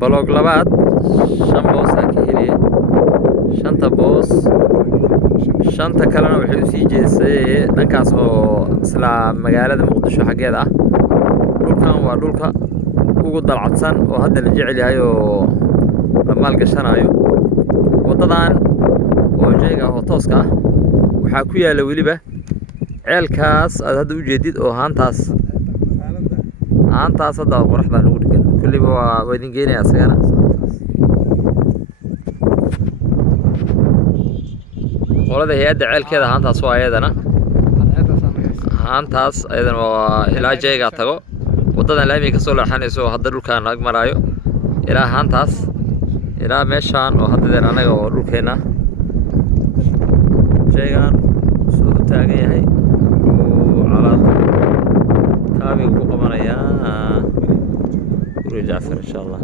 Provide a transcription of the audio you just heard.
بلوغ لباد شن بوس كهلي شنتا بوس شنتا كلنا وحي usii jeesay dhankaas oo isla magaalada Muqdisho xageeda ah dhulkan waa dhulka ugu dalcadsan oo hadda la jecel yahay oo la maal gashanayo wadadan oo jeega oo tooska ah waxa ku yaala waliba ceelkaas aad hadda u jeedid oo haantaas hadda qoraxda lagu dhigan kulliba waa idin geynaya asagana qolada hay'adda ceelkeeda haantaas waa ayadana waa ilaa jeega tago wadadan laamiga ka soo leexanayso hadda dhulkaan ag marayo ilaa haantaas ilaa meeshaan oo hadda anaga oo dhulkeena jeegan soo taagan yahay oo calaad kaabi ku qabanaya guri Jaafar insha Allah